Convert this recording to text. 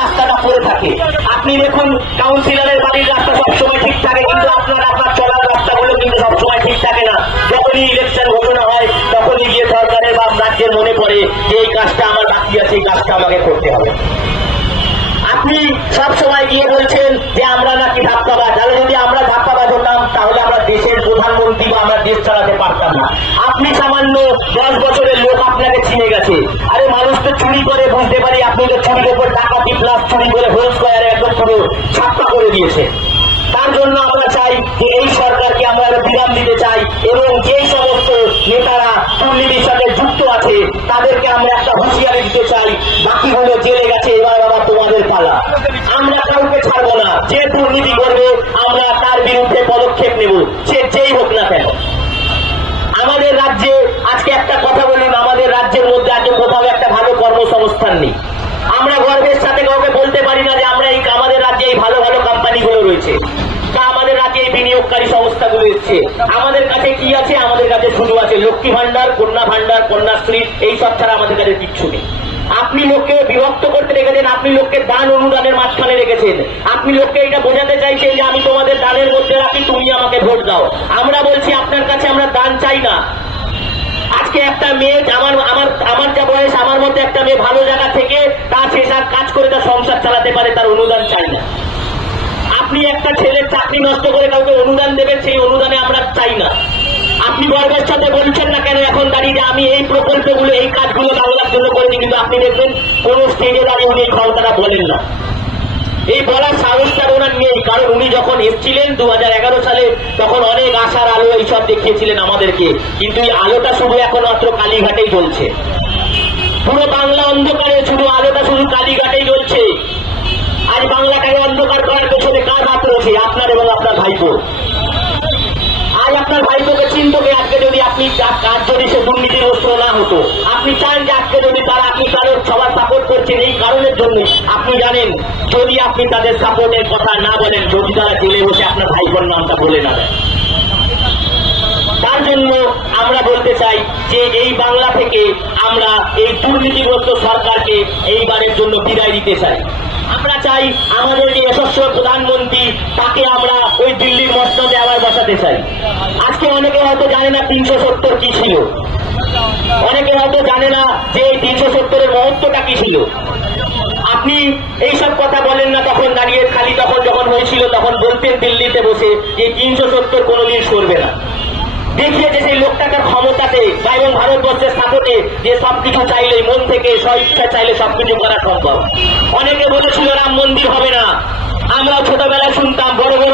রাস্তাটা পড়ে থাকে। আপনি দেখুন কাউন্সিলরের বাড়ির রাস্তা সবসময় ঠিক থাকে, কিন্তু আপনার চলার রাস্তাগুলো কিন্তু সবসময় ঠিক থাকে না। যখনই ইলেকশন ঘোষণা হয় তখনই গিয়ে সরকারের বা রাজ্যের মনে পড়ে যে এই কাজটা আমার বাকি আছে, এই কাজটা আমাকে করতে হবে। আপনি সব সময় গিয়ে বলছেন যে আমরা নাকি ধাপ্পাবাজ। তাহলে যদি আমরা ধাপ্পাবাজ হতাম তাহলে আমরা দেশের প্রধানমন্ত্রী বা আমরা দেশ চালাতে পারতাম না। আপনি সামান্য 10 বছরের লোক, আপনাকে চিনে গেছে। আরে মানুষ তো চুরি করে, বুঝতে পারি আপনি তো চুরির উপর ডাকাতি প্লাস চুরি করে হোল স্কোয়ারে একদম পুরো ছাপ্পা করে দিয়েছে। তার জন্য আমরা চাই যে এই সরকারকে আমরা বিরাম দিতে চাই, এবং যেই সমস্ত নেতারা দুর্নীতির সাথে যুক্ত আছে তাদেরকে আমরা একটা হুঁশিয়ারি দিতে চাই, বাকিগুলো জেলে গেছে, এবার আবার তোমাদের পালা। আমরা কাউকে ছাড়বো না, যে দুর্নীতি করবে আমরা তার বিরুদ্ধে পদক্ষেপ নেব, সে যেই হোক না কেন। আমাদের রাজ্যে আজকে একটা কথা বলুন, আমাদের রাজ্যের মধ্যে আজকে কোথাও একটা ভালো কর্মসংস্থান নেই। আমরা গর্বের সাথে কাউকে বলতে পারি না যে আমরা এই আমাদের রাজ্যে এই ভালো ভালো কোম্পানিগুলো রয়েছে, বা আমাদের রাজ্যে এই বিনিয়োগকারী সংস্থাগুলো এসছে। আমাদের কাছে কি আছে? আমাদের কাছে শুধু আছে লক্ষ্মী ভান্ডার, কন্যা ভান্ডার, কন্যাশ্রী, এইসব ছাড়া আমাদের কাছে কিচ্ছু নেই। আপনি লোককে বিভক্ত করতে রেখেছেন, আপনি লোককে দান অনুদানের মাঝখানে রেখেছেন। আপনি লোককে এটা বোঝাতে চাইছেন যে আমি তোমাদের দানের মধ্যে রাখি, তুমি আমাকে ভোট দাও। আমরা বলছি আপনার কাছে আমরা দান চাই না। আজকে একটা মেয়ে, আমার যা বয়স, আমার মধ্যে একটা মেয়ে ভালো জায়গা থেকে তার শেষার কাজ করে তার সংসার চালাতে পারে, তার অনুদান চাই না। আপনি একটা ছেলের চাকরি নষ্ট করে কাউকে অনুদান দেবেন, সেই অনুদানে আমরা চাই না। আপনি গর্বের সাথে বলছেন না কেন এখন দাঁড়িয়ে যে আমি এই প্রকল্পগুলো, এই কাজগুলো বাংলার জন্য করেছি, কিন্তু আপনি দেখবেন কোন স্টেজে দাঁড়িয়ে উনি এই ক্ষমতাটা বলেন না। এই বলার সাহসটা ওনার নেই, কারণ উনি যখন এসেছিলেন 2011 সালে তখন অনেক আশার আলো এইসব দেখিয়েছিলেন আমাদেরকে, কিন্তু এই আলোটা শুধু এখন মাত্র কালীঘাটেই জ্বলছে। পুরো বাংলা অন্ধকারে, শুধু আলোটা শুধু কালীঘাটেই জ্বলছে। আজ বাংলাটাকে অন্ধকার করার পেছনে কার হাত রয়েছে? আপনার এবং আপনার ভাইপো। আজ আপনার ভাইপোকে চিনত কে? আজকে যদি আপনি কাজ যদি সে দুর্নীতিগ্রস্ত না হতো, আপনি চান যে আজকে যদি তারা, আপনি তাদের সবার সাপোর্ট করছেন এই কারণের জন্য। আপনি জানেন যদি আপনি তাদের সাপোর্টের কথা না বলেন, যদি তারা জেলে বসে আপনার ভাইপোর নামটা বলে না দেয়। তার জন্য আমরা বলতে চাই যে এই বাংলা থেকে আমরা এই দুর্নীতিগ্রস্ত সরকারকে এইবারের জন্য বিদায় দিতে চাই। আমরা চাই আমাদের যে যশস্বী প্রধানমন্ত্রী, তাকে আমরা ওই দিল্লির মসনদে আবার বসাতে চাই। আজকে অনেকে হয়তো জানে না 370 কি ছিল, অনেকে হয়তো জানে না যে এই 370-এর মহত্বটা কি ছিল। আপনি এইসব কথা বলেন না তখন দাঁড়িয়ে, খালি তখন যখন হয়েছিল তখন বলতেন দিল্লিতে বসে যে 370 কোনোদিন সরবে না। দেখিয়েছে সেই লোকটাকে ক্ষমতাতে বা এবং ভারতবর্ষের সাপোর্টে যে সবকিছু চাইলে, মন থেকে স্বইচ্ছা চাইলে সবকিছু করা সম্ভব। অনেকে বলেছিল রাম মন্দির হবে না, আমরাও ছোটবেলায় শুনতাম, বড় বড়